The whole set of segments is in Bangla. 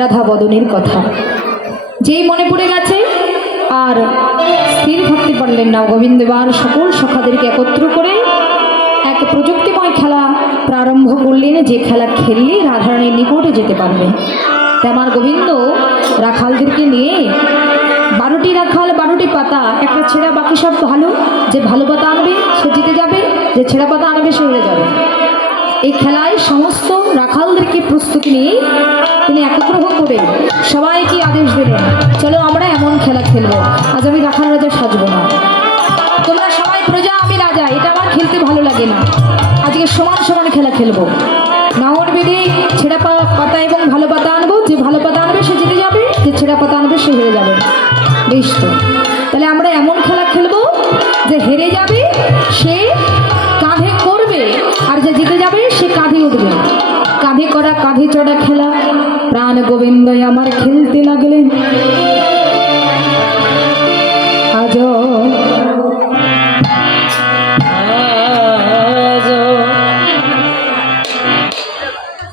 রাধা বদনের কথা যেই মনে পড়ে গেছে আর স্থির থাকতে পারলেন না। গোবিন্দ এবার সকল সখাদেরকে একত্র করে এক প্রযুক্তিময় খেলা প্রারম্ভ করলেন, যে খেলা খেললে রাধারানীর নিকটে যেতে পারবে। তাই আমার গোবিন্দ রাখালদেরকে নিয়ে 12টি রাখাল 12টি পাতা, একটা ছেঁড়া, বাকি সব ভালো। যে ভালো পাতা আনবে সে জিতে যাবে, যে ছেঁড়া পাতা আনবে সে হেরে যাবে। এই খেলায় সমস্ত রাখালদেরকে প্রস্তুতি নিয়ে তিনি একগ্রহ করে সবাইকে আদেশ দিলেন, চলো আমরা এমন খেলা খেলবো। আজ আমি রাখাল রাজা সাজবো না, তোমরা সবাই প্রজা, আমি রাজা। এটা আমার খেলতে ভালো লাগে না। আজকে সমান সমান খেলা খেলবো। নাওয়ার বেদে ছেঁড়া পাতা এবং ভালো পাতা আনবো। যে ভালো পাতা আনবে সে জিতে যাবে, যে ছেঁড়া পাতা আনবে সে হেরে যাবে। বেশ, তো তাহলে আমরা এমন খেলা খেলবো যে হেরে যাবে সে কাঁধে করবে, আর যে জিতে যাবে সে কাঁধে উঠবে। কাঁধে করা কাঁধে চড়া খেলা প্রাণ গোবিন্দ আমার খেলতে লাগলেন। আজ খেলে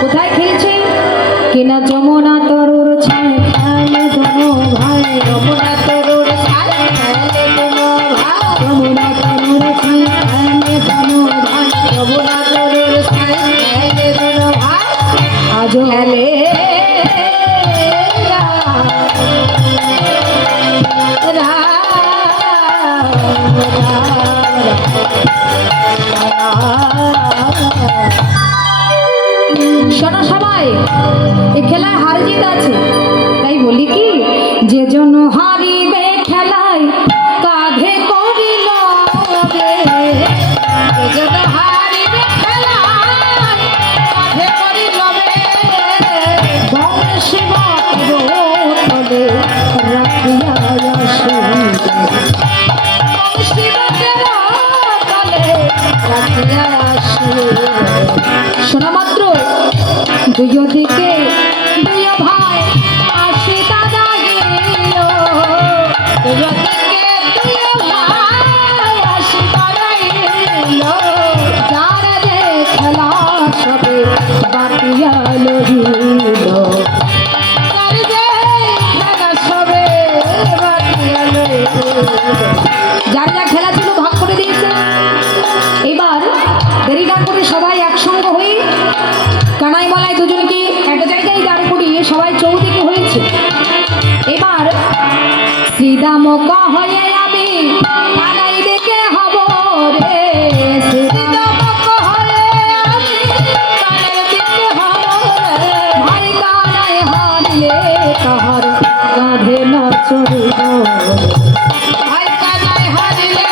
কোথায় খেলছে কিনা যমুনা তরুর ছায় খেলে দোনো ভাই। যমুনা তরুর ছায় খেলে দোনো ভাই। যমুনা তরুর ছায় খেলে দোনো ভাই। যমুনা তরুর ছায় খেলে দোনো ভাই। আজ খেলে শোনো সবাই, এই খেলায় হার জিত আছে। তাই বলি কি, যে জন হারিবে খেলায় কাঁধে করিল বে। যে জন হারিবে খেলায় কাঁধে করিল বে। বংশী বলে রাখিয়া আসিবে। বংশী বলে রাখিয়া আসিবে। শোনা মাত্র দুই দিকে দুই ভাই আসি দাদা গেল। দুই দিকে দুই ভাই আসি দাদা গেল। যার যে খেলা সবে বাকিয়া লহিল। যার যে খেলা সবে বাকিয়া লহিল। যার যা খেলা ছিল ভাগ করে দিয়েছে। এবার দেরি না করে সবাই একসঙ্গে হয়ে কানাই মালায় দুজনকে একটা জায়গায় দাঁড় করিয়ে সবাই চৌদিকে হয়েছে। এবার শ্রীদাম হয়ে আমি কানাই দেখে হব রে। শ্রীদাম হয়ে আমি কানাই দেখে হব রে। ভাই কানাই হারিয়ে তাহার কাঁধে না চড়িব। ভাই কানাই হারিয়ে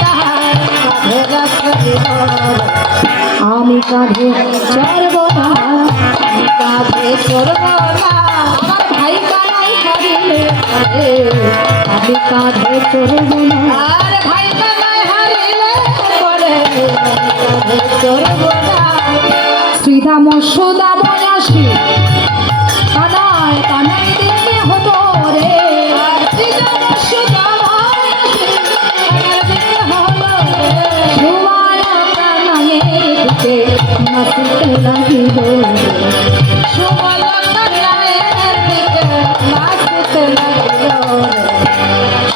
তাহার কাঁধে না চড়িব। আমি কাঁধে চড়ব না, কাঁধে চড়ব না। আমার ভাই কানাই হারিলে আমি কাঁধে চড়ব না। আর ভাই কানাই হারিলে পরে কাঁধে চড়ব না। শ্রীদাম সুদাম আসি কানাই কানাই দেখে হতো রে। শ্রীদাম সুদাম আসি কানাই দেখে হলো রে। সুমায়া কানাইয়ের দিকে নাচিতে লাগিল। সুমায়া কানাইয়ের দিকে নাচিতে লাগিল।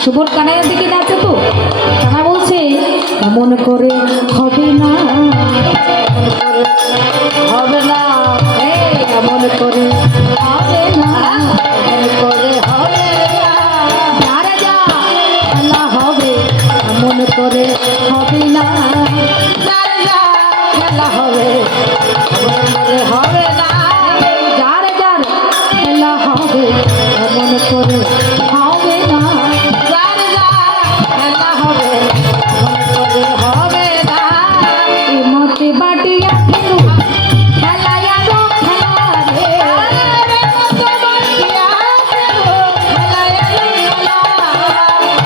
সুবোধ কানাইয়ের দিকে যাচ্ছে তো কানাই বলছে এমন করে হবে না, হবে না, এই এমন করে হবে না, এমন করে হবে না, যারা যা খেলা হবে এমন করে হবে না, যার যা খেলা হবে এমন করে হবে না, যার যার খেলা হবে এমন করে হবে না, যার যা খেলা হবে এমন করে হবে না, এমতে বাটিয়া খেলু খেলায়া গো খেলা রে,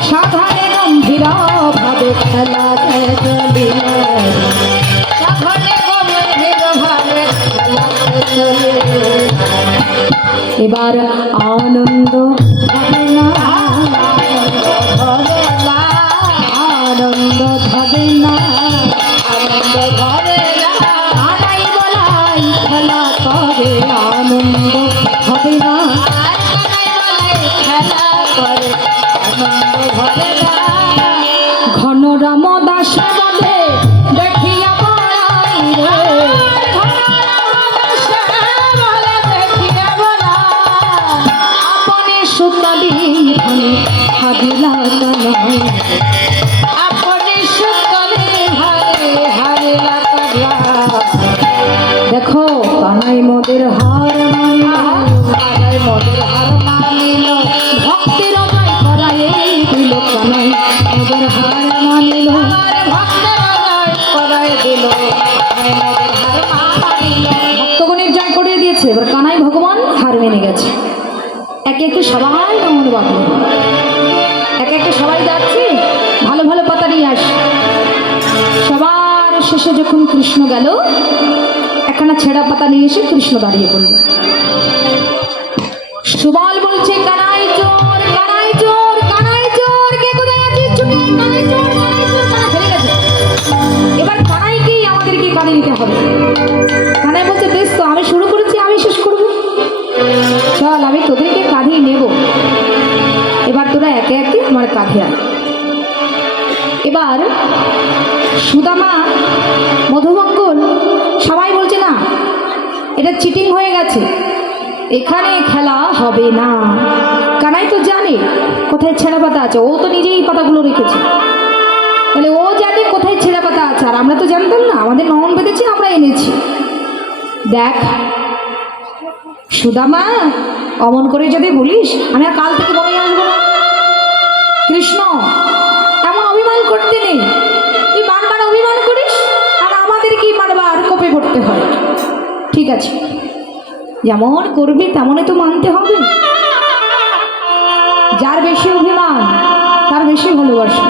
সাধারণ গম্ভীর ভাবে খেলা চলিল, এবার আনন্দ হবে না, আনন্দ হবে না, আনাই বলাই খেলা করে আনন্দ হবে না, ঘন রাম দাস বলে দেখিয়া বলাই রে, আপনি সুতালি ধনে হাদিলা নয়, দেখো কানাই মদের হার মানিল, ভক্তের জয় করায় দিল কানাই মদের হার মানিল, ভক্তগণের জয় করিয়ে দিয়েছে, এবার কানাই ভগবান হার মেনে গেছে। একে একে সবাই নমন বাঁধল, একে একে সবাই যাচ্ছে ভালো ভালো পাতা নিয়ে আসে। সবার শেষে যখন কৃষ্ণ গেল একখানা ছেঁড়া পাতা নিয়ে এসে কৃষ্ণ দাঁড়িয়ে পড়ল। সুবল বলছে কানাই চোর, কানাই চোর, কানাই চোর, কে কোথায় আছিস? ছুটে আয়, কানাই চোর, কানাই চোর, কানাই হেরে গেছে। এবার কানাইকেই আমাদেরকে কাঁদে নিতে হবে। কানাই বলছে বেশ তো, আমি শুরু করেছি, আমি শেষ করব, চল আমি তোদেরকে কাঁধিয়ে নেব, এবার তোরা একে একে আমার কাঁধে আয়। এবার সুদামা, মধুমঙ্গল সবাই বলছে না, এটা চিটিং হয়ে গেছে, এখানে খেলা হবে না। কানাই তো জানে কোথায় ছেঁড়া পাতা আছে, ও তো নিজেই পাতাগুলো রেখেছে, তাহলে ও জানে কোথায় ছেঁড়া পাতা আছে, আর আমরা তো জানতাম না, আমাদের নমন বেঁধেছে, আমরা এনেছি। দেখ সুদামা, অমন করে যদি বলিস আমি আর কাল থেকে বলে আসবো না। কৃষ্ণ এমন অভিমান করতে নেই, তুই বারবার অভিমান করিস আর আমাদের কি বারবার কোপে পড়তে হয়। ঠিক আছে, যেমন করবি তেমনই তো মানতে হবে, যার বেশি অভিমান তার বেশি ভালোবাসা।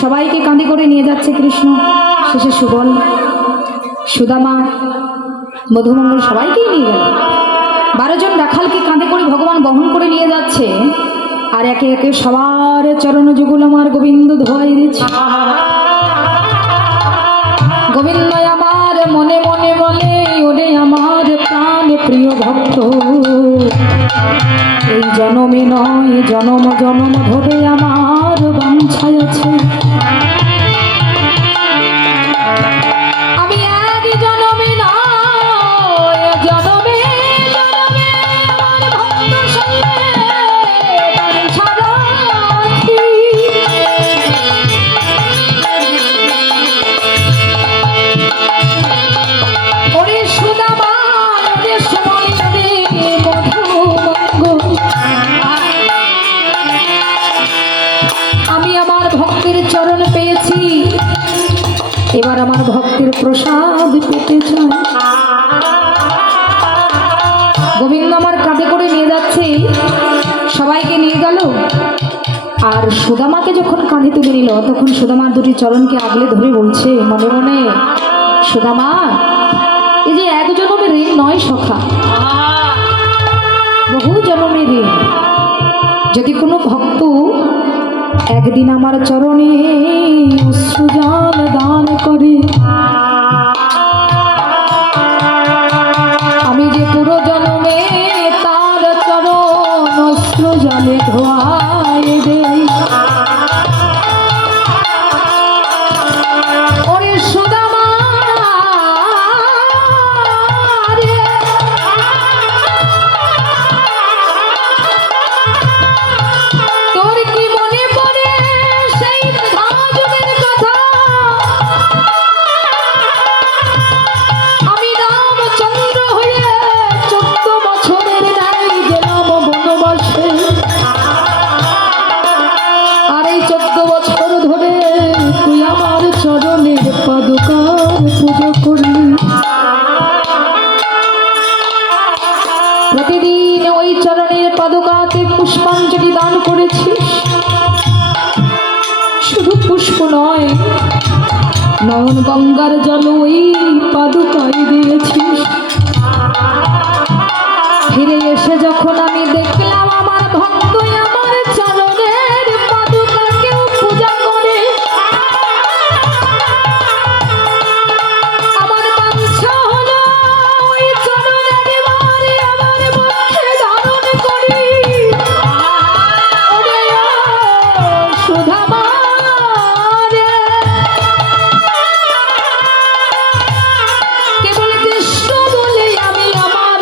সবাইকে কাঁধে করে নিয়ে যাচ্ছে কৃষ্ণ, শেষে সুবল, সুদামা, মধুমঙ্গল সবাইকেই নিয়ে গেল। 12 জন রাখালকে কাঁধে করে ভগবান বহন করে নিয়ে যাচ্ছে, আর একে একে সবার চরণ যুগল আমার গোবিন্দ ধোয়াই দিচ্ছে। গোবিন্দ আমার মনে মনে বলে, ওরে আমার প্রাণ প্রিয় ভক্ত, এই জনমে নয় জনম জনম ধরে আমার বাঞ্ছায় আছে, আমি এক জনমে নয় জনমে জনমে আমার ভক্ত সঙ্গে বাঞ্ছা রাখি। ওরে সুদামা, ওরে সুবল, ওরে মধুমঙ্গল, আমি আমার ভক্তের চরণ পেয়েছি, এবার আমার ভক্তের প্রসাদ পেতে চাই। গোবিন্দ আমার কাঁধে করে নিয়ে যাচ্ছে, সবাইকে নিয়ে গেল, আর সুদামাকে যখন কাঁধে তুলে নিল তখন সুদামার দুটি চরণকে আগলে ধরে বলছে মনে মনে, সুদামা এই যে এক জনমের ঋণ নয় সখা, বহু জনমের ঋণ। যদি কোনো ভক্ত একদিন আমার চরণে অশ্রুজল দান করে, আমি যে পুরো জন্মে তার চরণ অশ্রুজলে ধোয়াই দেব। করলি। প্রতিদিন ওই চরণের পাদুকাতে পুষ্পাঞ্জলি দান করেছিস। শুধু পুষ্প নয়, নয়ন গঙ্গার জল ওই পাদুকায় দিয়েছিস। ফিরে এসে যখন আমি দেখলাম আমার ভক্ত আমার চরণের পাদুকাকেও পূজা করে, আমার বাঞ্ছা হলো ওই চরণের বারে আমার মুখে ধারণ করি। ওরে ও সুধামা রে, কেবল কৃষ্ণ বলে আমি আমার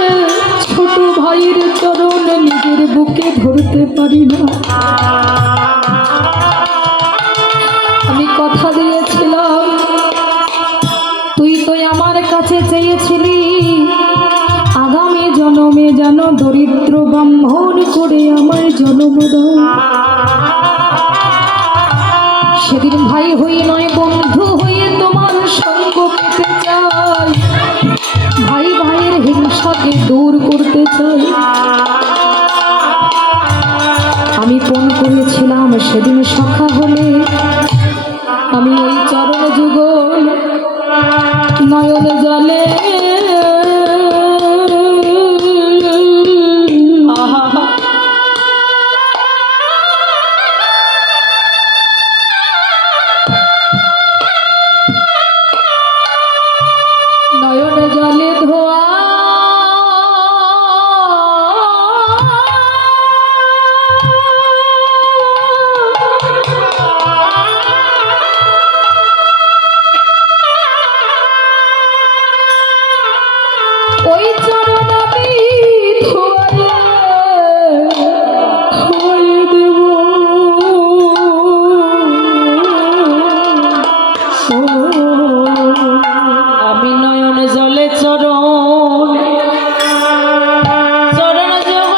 ছোট ভাইয়ের চরণ নিজের বুকে ধরতে পারি না। আমি কথা দিয়েছিলাম, তুই তো আমার কাছে চেয়েছিলি আগামী জন্মে যেন দরিদ্র ব্রাহ্মণ করে আমার জন্ম দাও। সেদিন ভাই হয়ে নয় বন্ধু হয়ে তোমার সঙ্গ পেতে চাই, ভাই ভাইয়ের হিংসাকে দূর করতে চাই। আমি ফোন করেছিলাম সেদিন সখা হলে, আমি ওই চরণ যুগল নয়ন জলে নয়ন জলে ধোয়া ওই চরণ আমি ধোয়া হয়ে দেব। আমি নয়ন জলে চরণ চরণ যোগ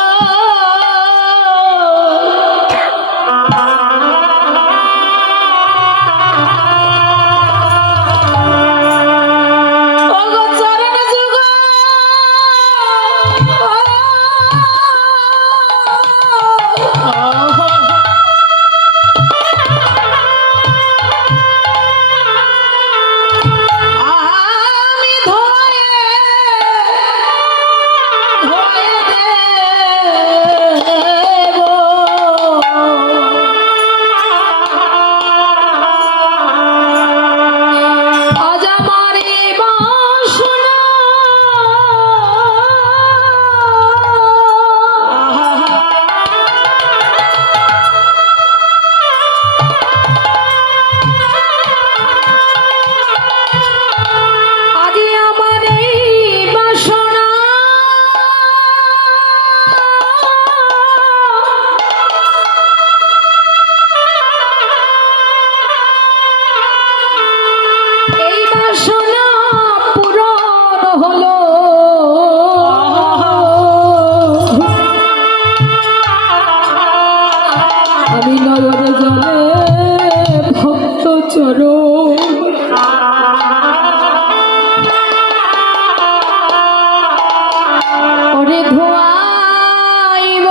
ওগো চরণ যোগ আমি ধরে ধরে দেব। আজ আমার এই বাসনা আজ আমার এই বাসনা এই বাসনা পূরণ হলো। আমি নয়ন জলে ভক্ত চরণ ওরে ধোয়াইব।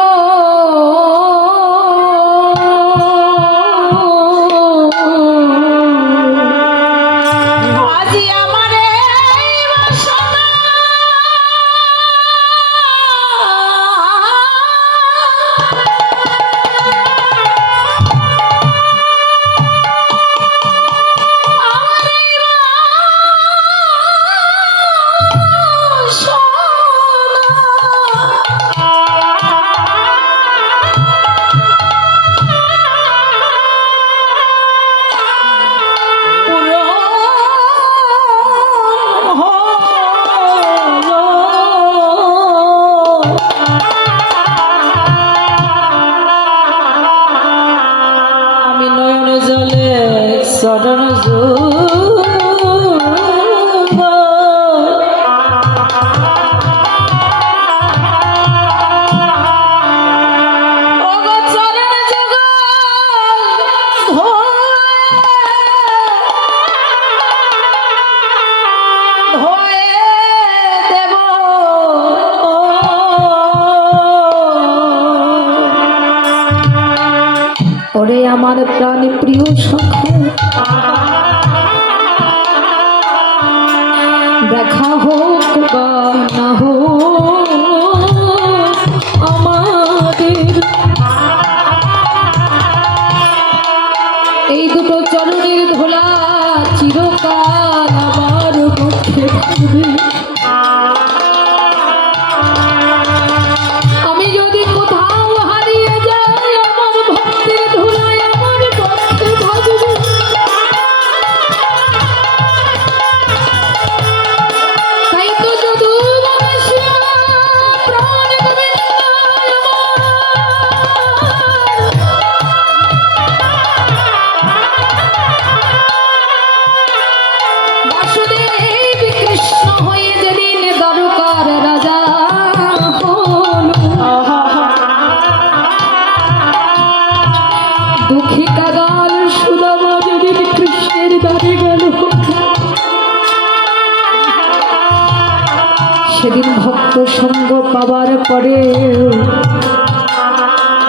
আজি আমার এই বাসনা আমার এই আমি নয়ন জলে চরণ যোগ ওগো চরণ যোগ আমার প্রাণ প্রিয় সখা, দেখা হোক বা না হোক আমাদের, এই দুটো চরণের ধোলা চিরকাল আমার পক্ষে থাকবে। আমি যদি কোথাও হারিয়ে যাই, আমার ভক্তির ধুলায় আমার পক্ষে থাকবে। তাই তো যদু মনসা প্রাণ গোবিন্দ বাসুদেব কৃষ্ণ হয়ে যেদিন দ্বারকার রাজা হলো, দুঃখী কাগাল সুদামা যেদিন কৃষ্ণের দ্বারে গেল, সেদিন ভক্ত সঙ্গ পাবার পরে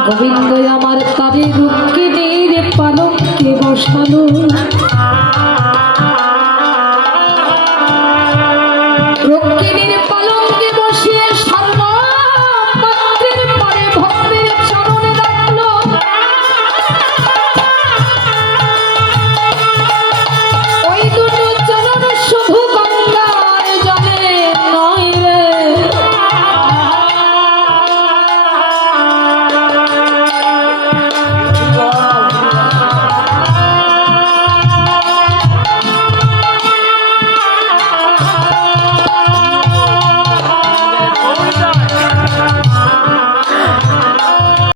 গোবিন্দ আমার তারে রুক্মিণীর পালঙ্কে বসালো।